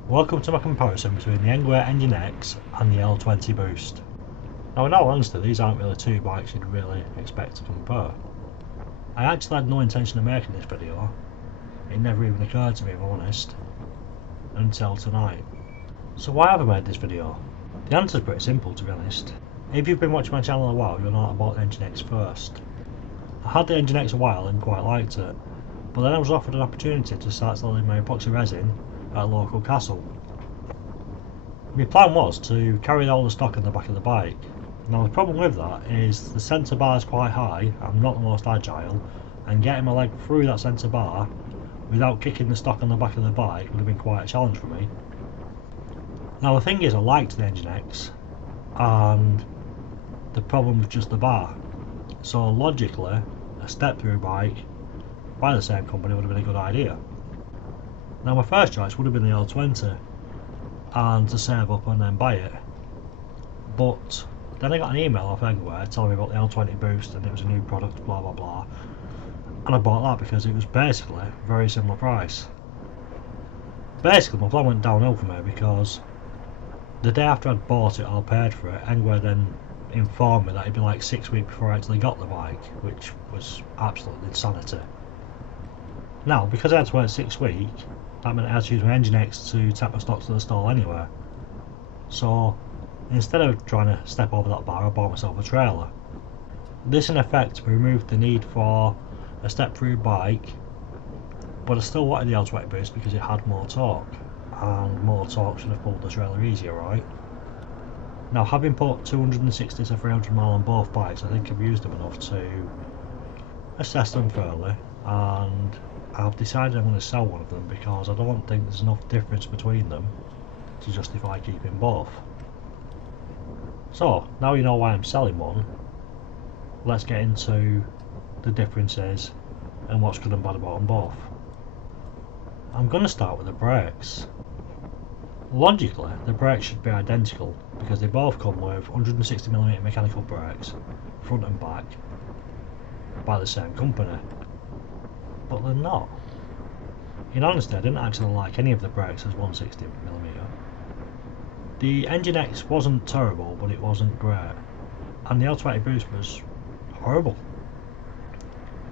Welcome to my comparison between the Engwe Engine X and the L20 Boost. Now in all honesty, these aren't really two bikes you'd really expect to compare. I actually had no intention of making this video, it never even occurred to me if I'm honest, until tonight. So why have I made this video? The answer is pretty simple to be honest. If you've been watching my channel a while, you'll know I bought the Engine X first. I had the Engine X a while and quite liked it, but then I was offered an opportunity to start selling my epoxy resin at a local castle. My plan was to carry all the stock on the back of the bike. Now the problem with that is the centre bar is quite high, I'm not the most agile, and getting my leg through that centre bar without kicking the stock on the back of the bike would have been quite a challenge for me. Now the thing is, I liked the Engine X, and the problem was just the bar. So logically, a step through bike by the same company would have been a good idea. Now my first choice would have been the L20 and to save up and then buy it, but then I got an email off Engwe telling me about the L20 Boost and it was a new product, blah blah blah, and I bought that because it was basically a very similar price. Basically my plan went downhill for me because the day after I'd bought it or paid for it, Engwe then informed me that it'd be like 6 weeks before I actually got the bike, which was absolute insanity. Now because I had to wait 6 weeks, that meant I had to use my Engine X to take my stock to the stall anyway. So instead of trying to step over that bar, I bought myself a trailer. This in effect removed the need for a step through bike, but I still wanted the L20 Boost because it had more torque, and more torque should have pulled the trailer easier, right? Now having put 260 to 300 mile on both bikes, I think I've used them enough to assess them fairly, and I've decided I'm going to sell one of them because I don't think there's enough difference between them to justify keeping both. So now you know why I'm selling one, let's get into the differences and what's good and bad about them both. I'm going to start with the brakes. Logically the brakes should be identical because they both come with 160mm mechanical brakes, front and back, by the same company. But they're not. In honesty, I didn't actually like any of the brakes as 160mm. The Engine X wasn't terrible, but it wasn't great, and the L20 Boost was horrible.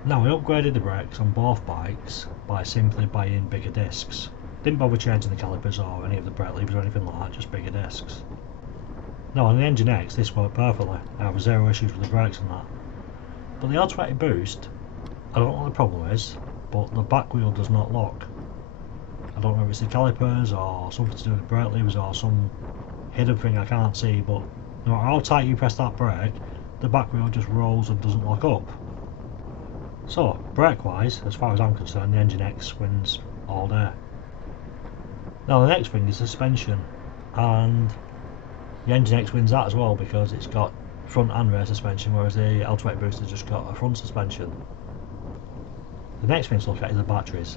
Now I upgraded the brakes on both bikes by simply buying bigger discs. Didn't bother changing the calipers or any of the brake levers or anything like that, just bigger discs. Now on the Engine X this worked perfectly, I have zero issues with the brakes and that. But the L20 Boost, I don't know what the problem is, but the back wheel does not lock. I don't know if it's the calipers or something to do with the brake levers or some hidden thing I can't see, but no matter how tight you press that brake, the back wheel just rolls and doesn't lock up. So brake wise, as far as I'm concerned, the Engine X wins all day. Now the next thing is suspension, and the Engine X wins that as well because it's got front and rear suspension, whereas the L20 Boost has just got a front suspension. The next thing to look at is the batteries.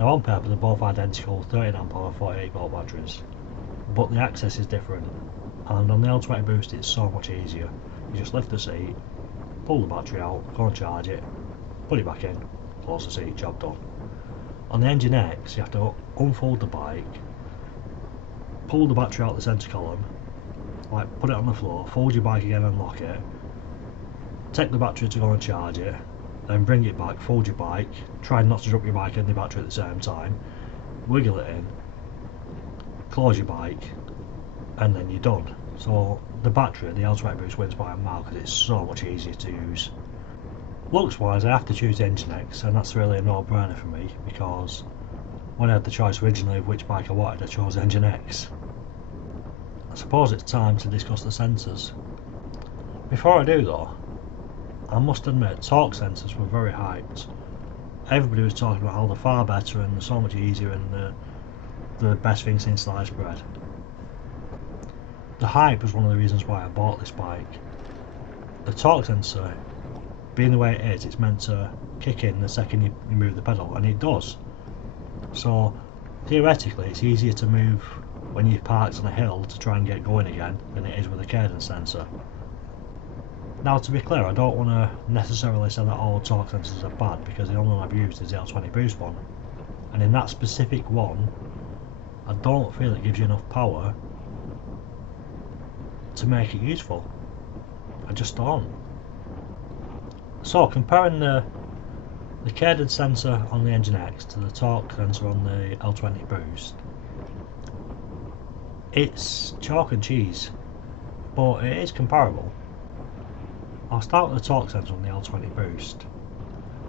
Now on paper they're both identical 13A or 48V batteries, but the access is different, and on the L20 Boost it's so much easier. You just lift the seat, pull the battery out, go and charge it, put it back in, close the seat, job done. On the Engine X you have to unfold the bike, pull the battery out the centre column, like put it on the floor, fold your bike again and lock it, take the battery to go and charge it, then bring it back, fold your bike, try not to drop your bike and the battery at the same time, wiggle it in, close your bike, and then you're done. So the battery, the L20 Boost wins by a mile because it's so much easier to use. Looks wise I have to choose the Engine X, and that's really a no-brainer for me because when I had the choice originally of which bike I wanted, I chose the Engine X. I suppose it's time to discuss the sensors. Before I do though, I must admit torque sensors were very hyped. Everybody was talking about how they're far better and they're so much easier and the best thing since sliced bread. The hype was one of the reasons why I bought this bike. The torque sensor, being the way it is, it's meant to kick in the second you move the pedal, and it does. So theoretically it's easier to move when you're parked on a hill to try and get going again than it is with a cadence sensor. Now to be clear, I don't want to necessarily say that all torque sensors are bad because the only one I've used is the L20 Boost one, and in that specific one I don't feel it gives you enough power to make it useful. I just don't. So comparing the cadence sensor on the Engine X to the torque sensor on the L20 Boost, it's chalk and cheese, but it is comparable. I'll start with the torque sensor on the L20 Boost.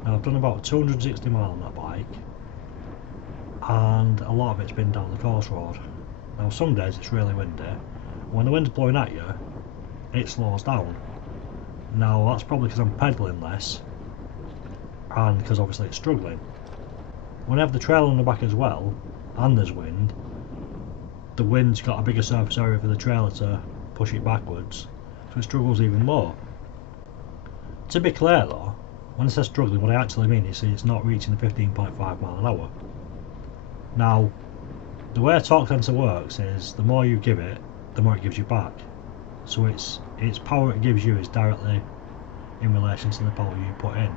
Now I've done about 260 miles on that bike, and a lot of it's been down the coast road. Now some days it's really windy. When the wind's blowing at you, it slows down. Now that's probably because I'm pedalling less, and because obviously it's struggling. When I have the trailer on the back as well, and there's wind, the wind's got a bigger surface area for the trailer to push it backwards, so it struggles even more. To be clear though, when I say struggling, what I actually mean is it's not reaching the 15.5 mile an hour. Now, the way a torque sensor works is the more you give it, the more it gives you back. So its power it gives you is directly in relation to the power you put in.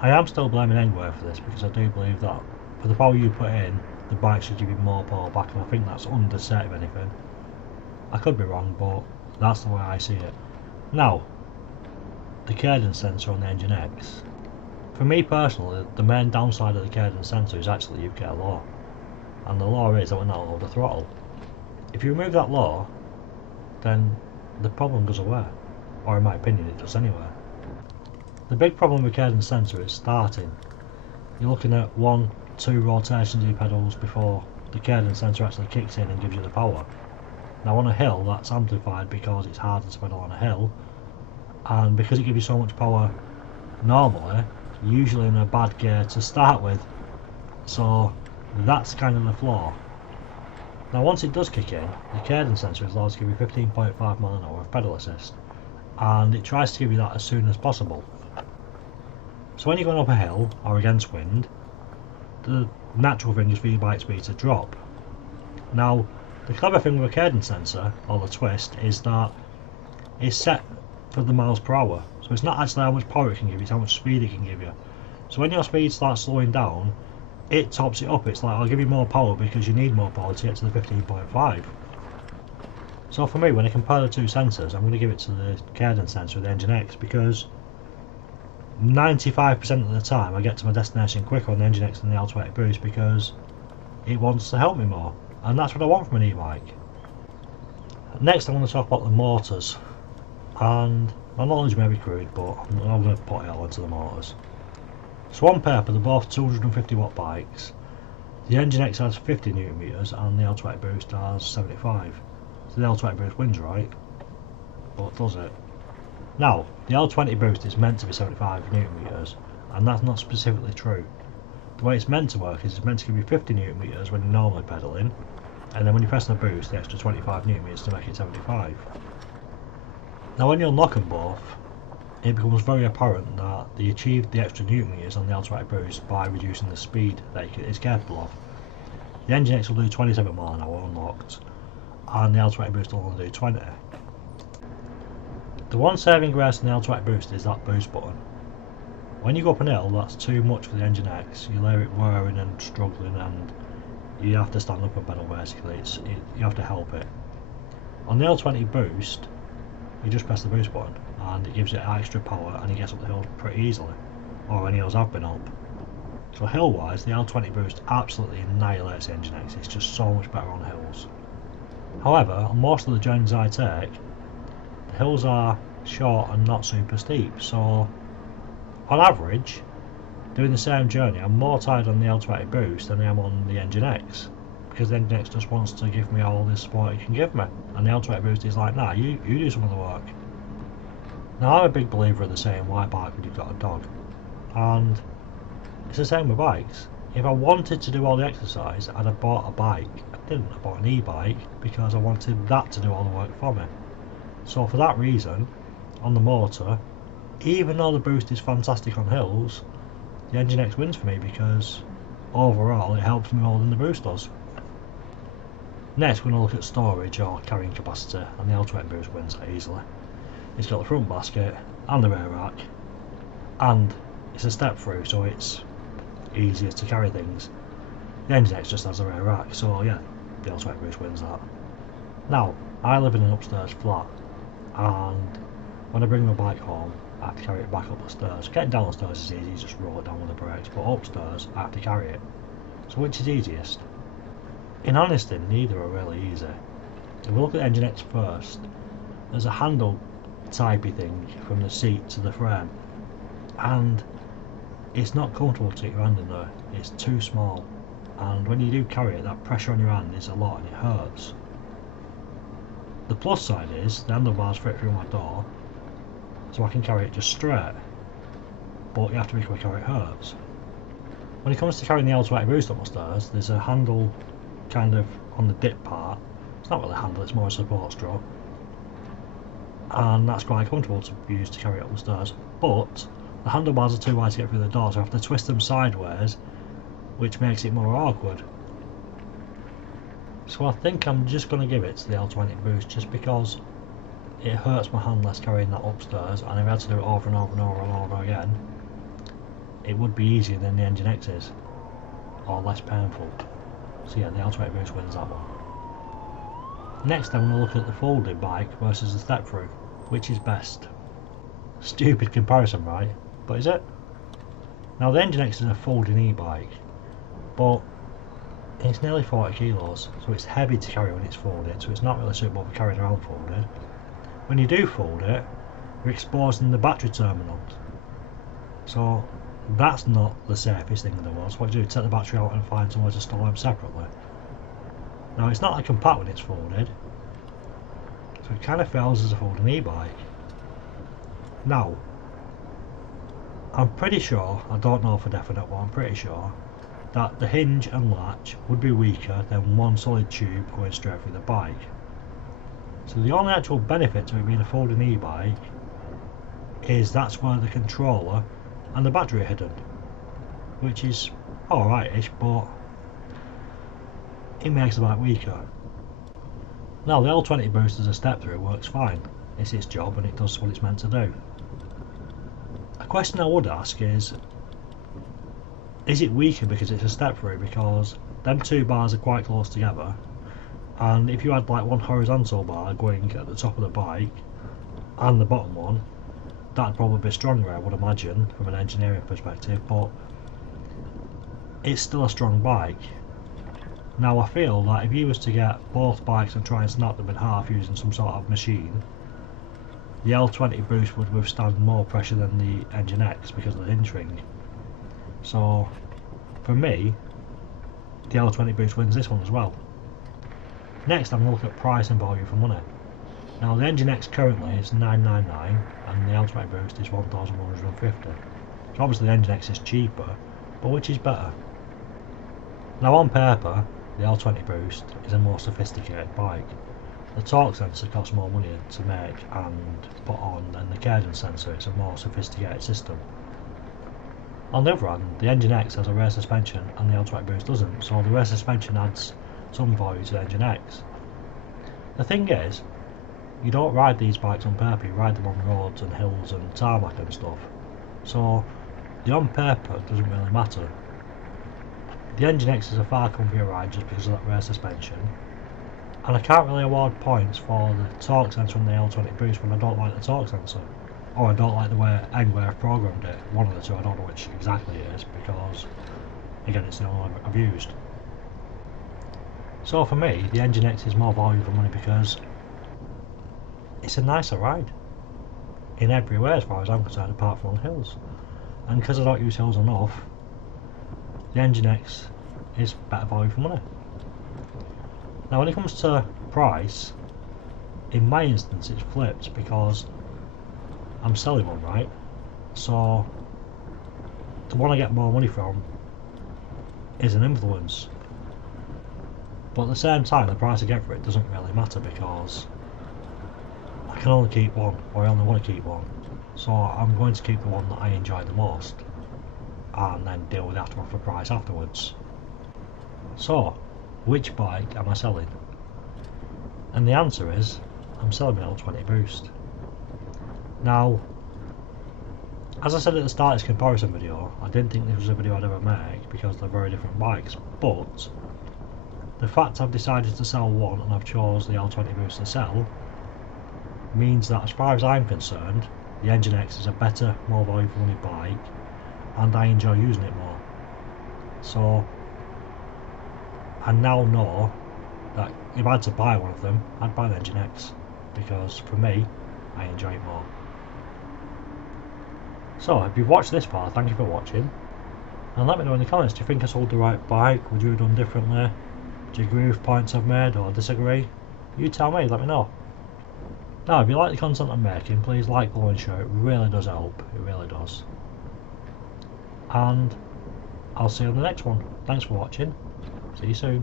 I am still blaming Engwe for this because I do believe that for the power you put in, the bike should give you more power back, and I think that's underset if anything. I could be wrong, but that's the way I see it. Now, the cadence sensor on the Engine X. For me personally, the main downside of the cadence sensor is actually UK law. And the law is that we're not allowed to throttle. If you remove that law, then the problem goes away. Or in my opinion, it does anyway. The big problem with cadence sensor is starting. You're looking at 1-2 rotations of your pedals before the cadence sensor actually kicks in and gives you the power. Now on a hill that's amplified because it's harder to pedal on a hill, and because it gives you so much power normally, you're usually in a bad gear to start with. So that's kind of the flaw. Now once it does kick in, the cadence sensor is allowed to give you 15.5 mile an hour of pedal assist, and it tries to give you that as soon as possible. So when you're going up a hill or against wind, the natural thing is for your bike speed to drop. Now the clever thing with a cadence sensor, or the twist, is that it's set for the miles per hour. So it's not actually how much power it can give you, it's how much speed it can give you. So when your speed starts slowing down, it tops it up. It's like, I'll give you more power because you need more power to get to the 15.5. So for me, when I compare the two sensors, I'm going to give it to the cadence sensor of the Engine X, because 95% of the time I get to my destination quicker on the Engine X than the L20 Boost, because it wants to help me more, and that's what I want from an e-bike. Next I want to talk about the motors, and my knowledge may be crude, but I'm going to put it all into the motors. So on paper they're both 250 watt bikes. The Engine X has 50 Nm and the L20 Boost has 75. So the L20 Boost wins, right? But does it? Now, the L20 Boost is meant to be 75 Nm, and that's not specifically true. The way it's meant to work is it's meant to give you 50 Nm when you're normally pedalling, and then when you press the boost, the extra 25 Nm to make it 75. Now when you unlock them both, it becomes very apparent that they achieved the extra Nm on the L20 Boost by reducing the speed that it's capable of. The Engine X will do 27 mph unlocked, and the L20 Boost will only do 20. The one saving grace in the L20 Boost is that boost button. When you go up an hill, that's too much for the Engine X. You hear it whirring and struggling, and you have to stand up and pedal basically. You have to help it. On the L20 Boost, you just press the boost button and it gives it extra power, and it gets up the hill pretty easily, or any hills I've been up. So hill wise, the L20 Boost absolutely annihilates the Engine X. It's just so much better on hills. However, on most of the journeys I take, the hills are short and not super steep, so on average, doing the same journey, I'm more tired on the L20 Boost than I am on the Engine X, because the Engine X just wants to give me all this support it can give me, and the L20 Boost is like, nah, you do some of the work. Now I'm a big believer of the saying, why bike when you've got a dog, and it's the same with bikes. If I wanted to do all the exercise, I'd have bought a bike. I didn't. I bought an e-bike because I wanted that to do all the work for me. So for that reason, on the motor, even though the boost is fantastic on hills, the Engine X wins for me because overall it helps me more than the boost does. Next we're going to look at storage or carrying capacity, and the L20 Boost wins that easily. It's got the front basket and the rear rack, and it's a step through, so it's easier to carry things. The Engine X just has a rear rack, so yeah, the L20 Boost wins that. Now, I live in an upstairs flat, and when I bring my bike home, I have to carry it back up the stairs. Getting down the stairs is easy, you just roll it down with the brakes, but upstairs, I have to carry it. So which is easiest? In honesty, neither are really easy. If we look at the Engine X first, there's a handle typey thing from the seat to the frame, and it's not comfortable to get your hand in there. It's too small, and when you do carry it, that pressure on your hand is a lot and it hurts. The plus side is the handlebars fit through my door, so I can carry it just straight, but you have to be quick or it hurts. When it comes to carrying the L20 Boost up my stairs, there's a handle kind of on the dip part. It's not really a handle, it's more a support strap, and that's quite comfortable to use to carry it up the stairs, but the handlebars are too wide to get through the door, so I have to twist them sideways, which makes it more awkward. So I think I'm just going to give it to the L20 Boost, just because it hurts my hand less carrying that upstairs, and if I had to do it over and over and over and over again, it would be easier than the Engine X is, or less painful. So yeah, the L20 Boost wins that one. Next I'm going to look at the folded bike versus the step through. Which is best? Stupid comparison, right? But is it? Now the Engine X is a folding e-bike, but it's nearly 40 kilos, so it's heavy to carry when it's folded, so it's not really suitable for carrying around folded. When you do fold it, you're exposing the battery terminal, so that's not the safest thing in the world. So what you do, take the battery out and find somewhere to store them separately. Now it's not that compact when it's folded, so it kind of fails as a folding e-bike. Now, I'm pretty sure, I don't know for definite, but I'm pretty sure that the hinge and latch would be weaker than one solid tube going straight through the bike. So the only actual benefit to it being a folding e-bike is that's where the controller and the battery are hidden, which is alright-ish, but it makes the bike weaker. Now the L20 Boost as a step through works fine, it's its job and it does what it's meant to do. A question I would ask is it weaker because it's a step through? Because them two bars are quite close together, and if you had like one horizontal bar going at the top of the bike and the bottom one, that'd probably be stronger, I would imagine, from an engineering perspective, but it's still a strong bike. Now I feel that if you was to get both bikes and try and snap them in half using some sort of machine, the L20 Boost would withstand more pressure than the Engine X because of the hinge ring. So for me, the L20 Boost wins this one as well. Next I'm going to look at price and value for money. Now the Engine X currently is $999 and the L20 Boost is $1,150. So obviously the Engine X is cheaper, but which is better? Now on paper, the L20 Boost is a more sophisticated bike. The torque sensor costs more money to make and put on than the cadence sensor. It's a more sophisticated system. On the other hand, the Engine X has a rear suspension and the L20 Boost doesn't, so the rear suspension adds some value to the Engine X. The thing is, you don't ride these bikes on paper, you ride them on roads and hills and tarmac and stuff, so the on paper doesn't really matter. The Engine X is a far comfier ride just because of that rear suspension, and I can't really award points for the torque sensor on the L20 Boost when I don't like the torque sensor, or I don't like the way Engwe have programmed it. One of the two, I don't know which exactly it is, because again it's the only one I've used. So for me, the Engine X is more value for money because it's a nicer ride in every way as far as I'm concerned, apart from on hills. And because I don't use hills enough, the Engine X is better value for money. Now when it comes to price, in my instance it's flipped because I'm selling one, right? So the one I get more money from is an influence. But at the same time, the price I get for it doesn't really matter because I can only keep one, or I only want to keep one. So I'm going to keep the one that I enjoy the most and then deal with the aftermarket price afterwards. So, which bike am I selling? And the answer is, I'm selling my L20 Boost. Now, As I said at the start of this comparison video, I didn't think this was a video I'd ever make because they're very different bikes, but the fact I've decided to sell one and I've chose the L20 Boost to sell means that as far as I'm concerned, the Engine X is a better, more value for money bike, and I enjoy using it more. So I now know that if I had to buy one of them, I'd buy the Engine X, because for me, I enjoy it more. So if you've watched this far, thank you for watching, and let me know in the comments, do you think I sold the right bike? Would you have done differently? Do you agree with points I've made or disagree? You tell me, let me know. Now if you like the content I'm making, please like, follow and share, it really does help, it really does. And I'll see you on the next one. Thanks for watching, see you soon.